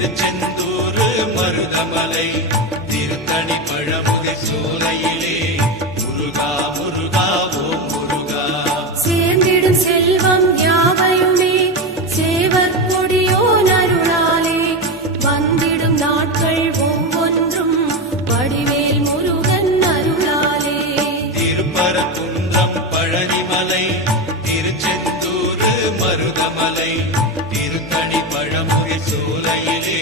திருச்செந்தூர் மருதமலை திருத்தணி பழமுகை சோலையிலே முருகா முருகா ஓம் முருகா. சேர்ந்திடும் செல்வம் யாவையுமே சேவர் கொடியோன் அருளாலே வந்திடும் நாட்கள் ஒவ்வொன்றும் வடிவேல் முருகன் அருளாலே. திருப்பரங்குன்றம் பழனிமலை திருச்செந்தூர் மருதமலை திருத்தணி பழமுகை சோலையிலே